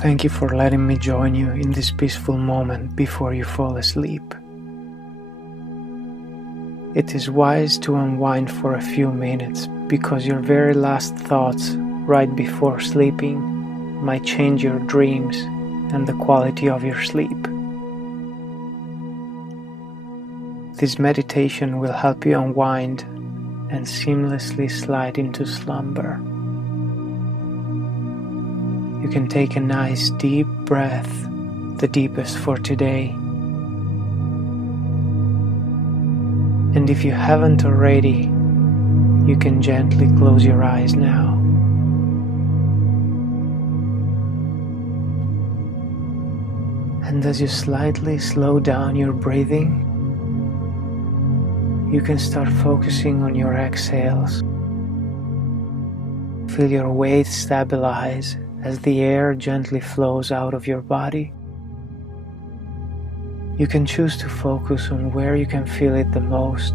Thank you for letting me join you in this peaceful moment before you fall asleep. It is wise to unwind for a few minutes because your very last thoughts right before sleeping might change your dreams and the quality of your sleep. This meditation will help you unwind and seamlessly slide into slumber. You can take a nice deep breath, the deepest for today. And if you haven't already, you can gently close your eyes now. And as you slightly slow down your breathing, you can start focusing on your exhales. Feel your weight stabilize as the air gently flows out of your body. You can choose to focus on where you can feel it the most.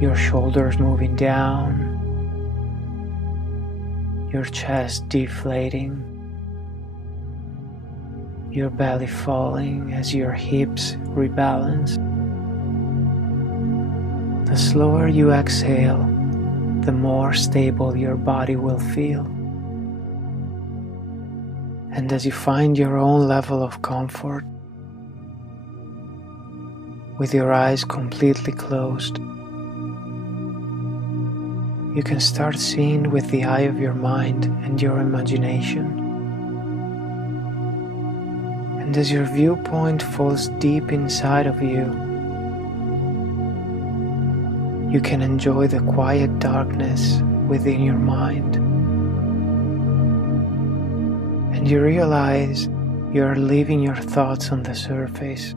Your shoulders moving down, your chest deflating, your belly falling as your hips rebalance. The slower you exhale, the more stable your body will feel. And as you find your own level of comfort, with your eyes completely closed, you can start seeing with the eye of your mind and your imagination. And as your viewpoint falls deep inside of you, you can enjoy the quiet darkness within your mind. And you realize you are leaving your thoughts on the surface.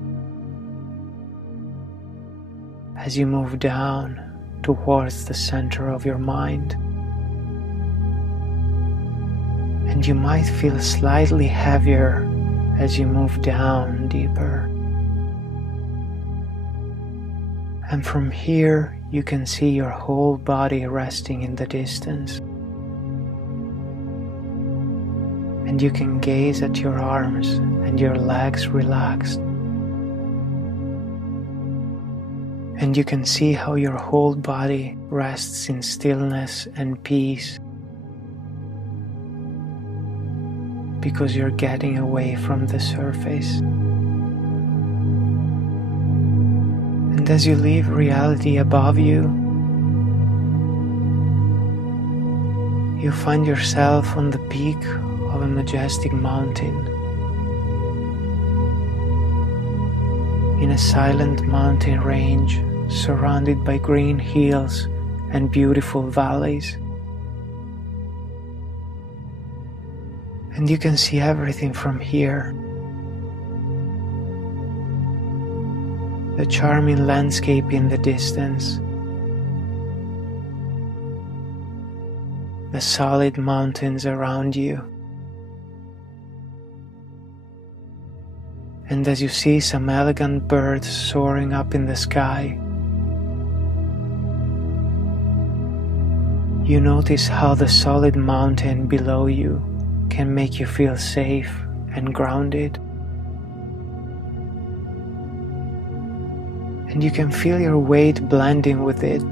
As you move down towards the center of your mind, and you might feel slightly heavier as you move down deeper. And from here, you can see your whole body resting in the distance. And you can gaze at your arms and your legs relaxed. And you can see how your whole body rests in stillness and peace, because you're getting away from the surface. And as you leave reality above you, you find yourself on the peak of a majestic mountain, in a silent mountain range surrounded by green hills and beautiful valleys. And you can see everything from here. The charming landscape in the distance, the solid mountains around you. And as you see some elegant birds soaring up in the sky, you notice how the solid mountain below you can make you feel safe and grounded. And you can feel your weight blending with it,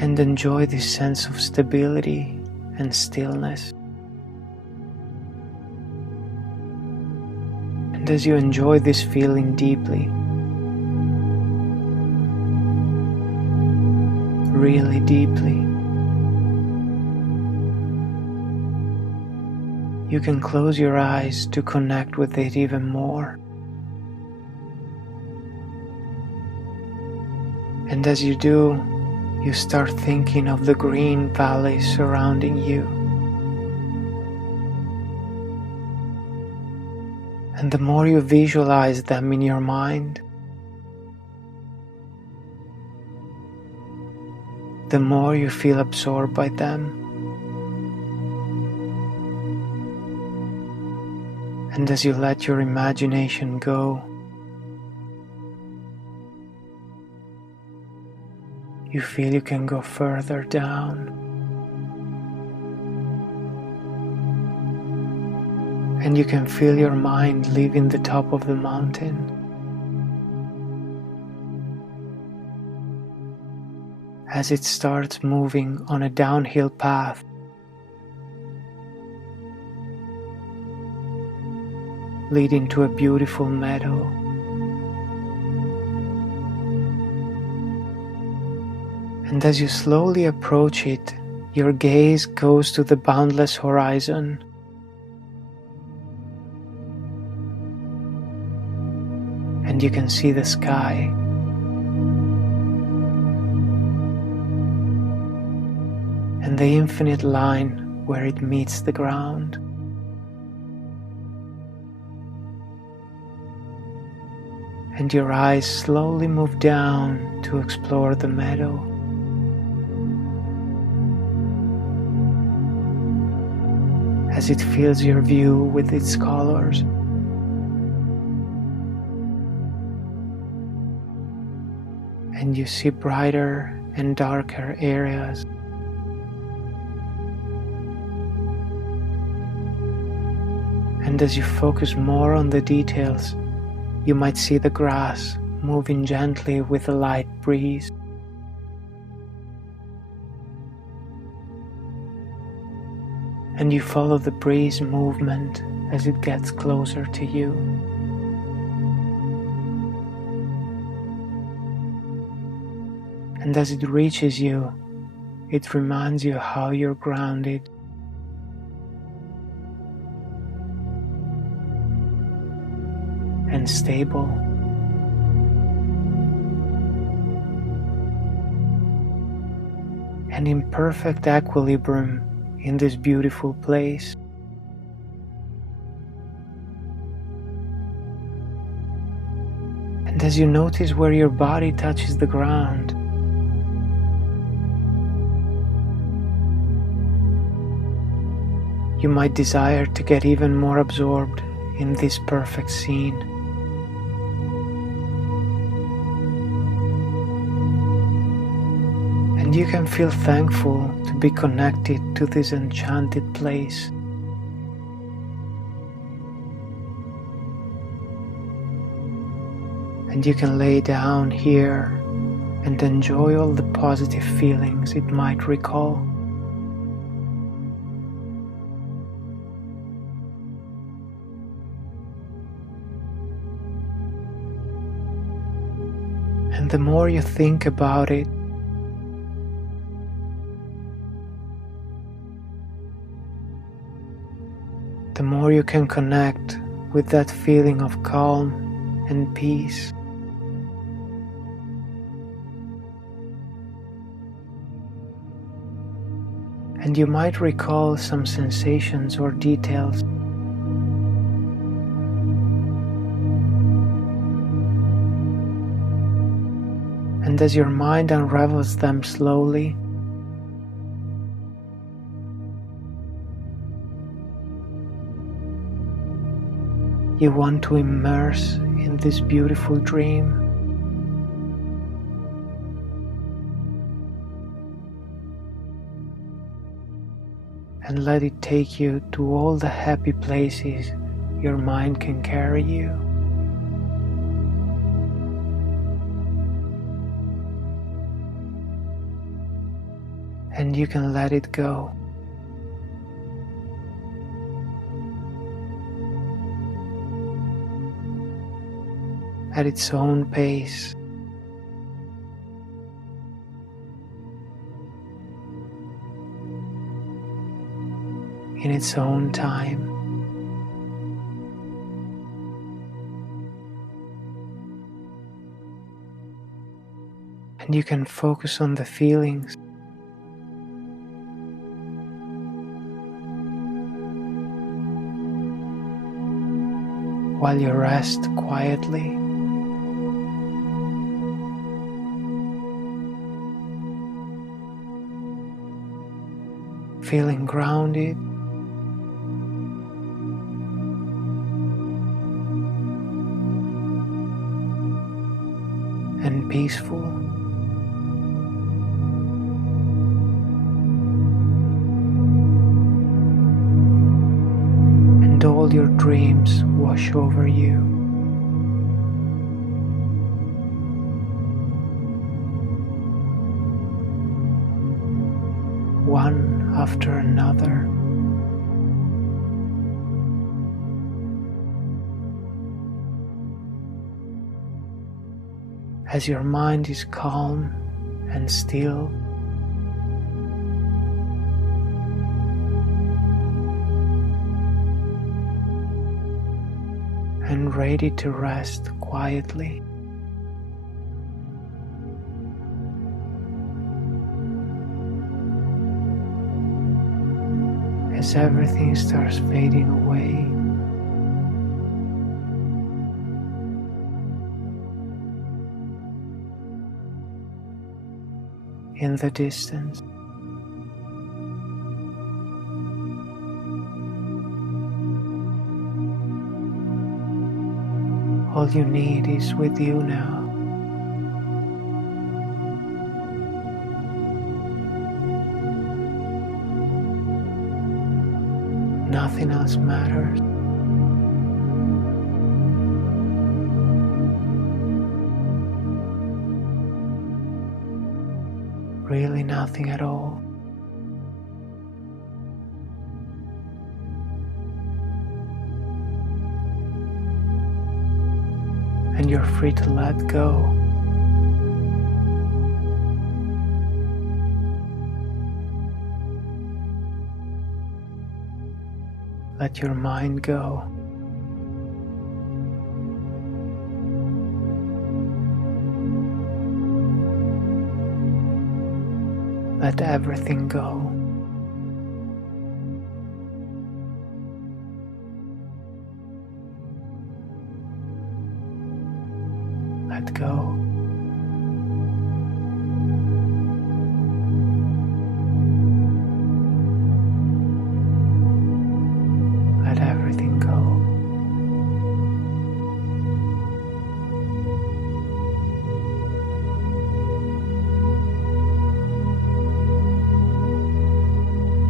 and enjoy this sense of stability and stillness. And as you enjoy this feeling deeply, really deeply, you can close your eyes to connect with it even more. And as you do, you start thinking of the green valleys surrounding you. And the more you visualize them in your mind, the more you feel absorbed by them. And as you let your imagination go, you feel you can go further down and you can feel your mind leaving the top of the mountain. As it starts moving on a downhill path, leading to a beautiful meadow. And as you slowly approach it, your gaze goes to the boundless horizon. And you can see the sky. And the infinite line where it meets the ground. And your eyes slowly move down to explore the meadow. As it fills your view with its colors. And you see brighter and darker areas. And as you focus more on the details, you might see the grass moving gently with a light breeze. And you follow the breeze movement as it gets closer to you. And as it reaches you, it reminds you how you're grounded. And stable. And in perfect equilibrium in this beautiful place. And as you notice where your body touches the ground, you might desire to get even more absorbed in this perfect scene. And you can feel thankful to be connected to this enchanted place. And you can lay down here and enjoy all the positive feelings it might recall. And the more you think about it, the more you can connect with that feeling of calm and peace. And you might recall some sensations or details. And as your mind unravels them slowly, you want to immerse in this beautiful dream. And let it take you to all the happy places your mind can carry you. And you can let it go. At its own pace. In its own time. And you can focus on the feelings. While you rest quietly. Feeling grounded. And peaceful. And all all your dreams wash over you. One after another. As your mind is calm and still, and ready to rest quietly. As everything starts fading away, in the distance, all you need is with you now. Nothing else matters. Really nothing at all. And you're free to let go. Let your mind go. Let everything go. Let go. Let everything go.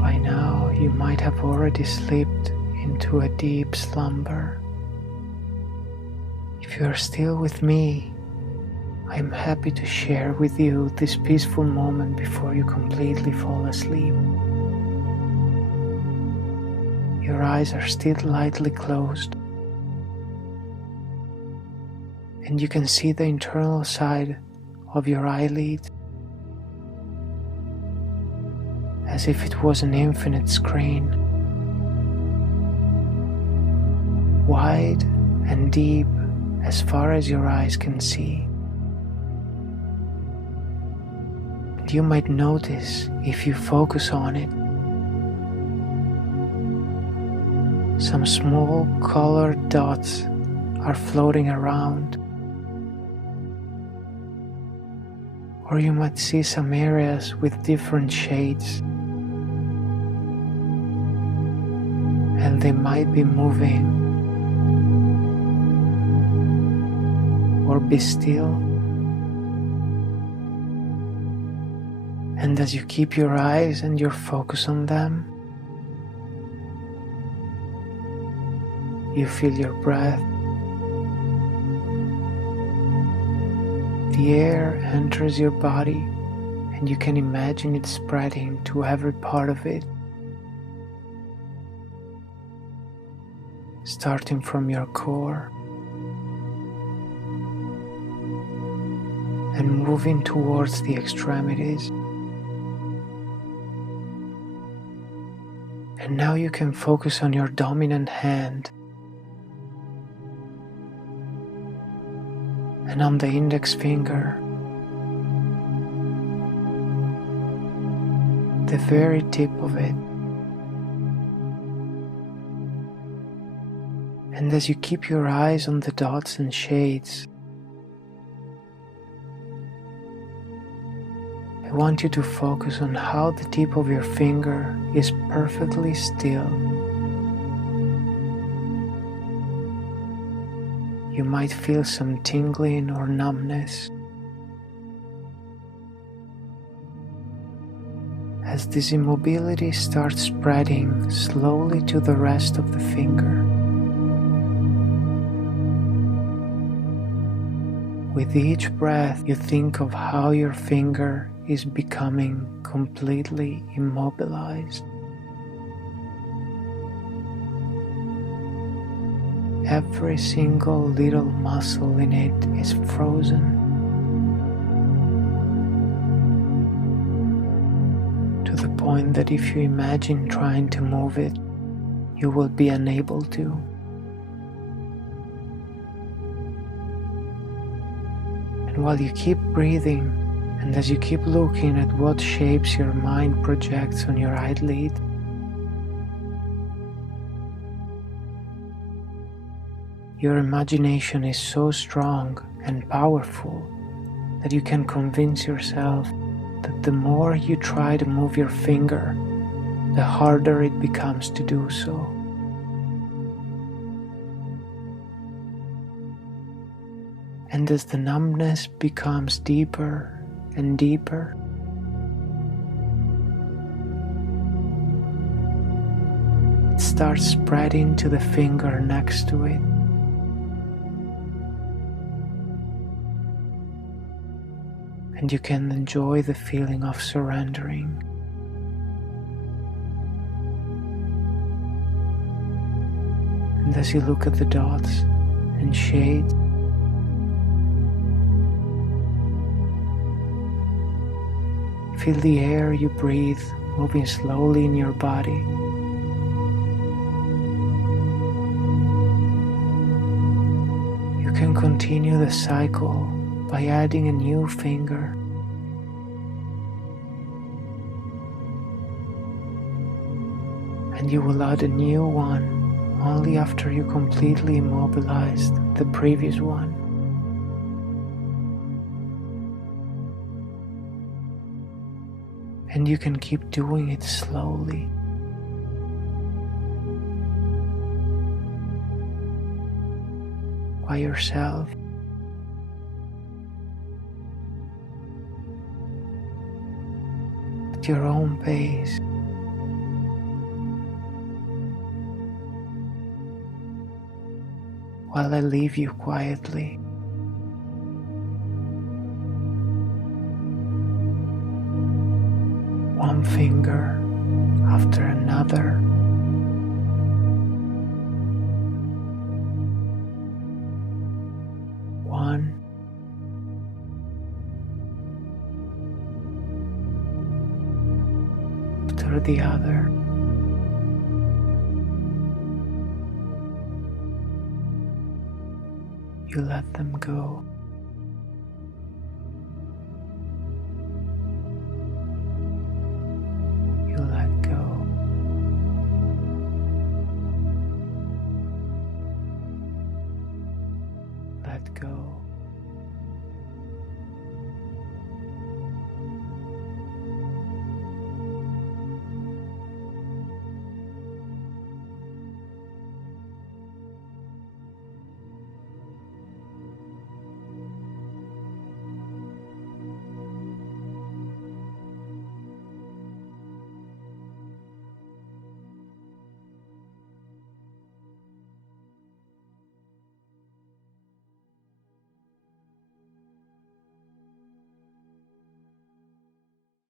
By now, you might have already slipped into a deep slumber. If you are still with me, I am happy to share with you this peaceful moment before you completely fall asleep. Your eyes are still lightly closed, and you can see the internal side of your eyelid as if it was an infinite screen, wide and deep as far as your eyes can see. And you might notice, if you focus on it, some small colored dots are floating around. Or you might see some areas with different shades, and they might be moving or be still. And as you keep your eyes and your focus on them, you feel your breath. The air enters your body, and you can imagine it spreading to every part of it, starting from your core and moving towards the extremities. And now you can focus on your dominant hand and on the index finger, the very tip of it. And as you keep your eyes on the dots and shades, I want you to focus on how the tip of your finger is perfectly still. You might feel some tingling or numbness as this immobility starts spreading slowly to the rest of the finger. With each breath, you think of how your finger is becoming completely immobilized. Every single little muscle in it is frozen, to the point that if you imagine trying to move it, you will be unable to. And while you keep breathing, and as you keep looking at what shapes your mind projects on your eyelid, your imagination is so strong and powerful that you can convince yourself that the more you try to move your finger, the harder it becomes to do so. And as the numbness becomes deeper and deeper, it starts spreading to the finger next to it. And you can enjoy the feeling of surrendering. And as you look at the dots and shades, feel the air you breathe moving slowly in your body. You can continue the cycle by adding a new finger. And you will add a new one only after you completely immobilized the previous one. And you can keep doing it slowly. By yourself. At your own pace. While I leave you quietly. One finger after another. One. After the other. You let them go.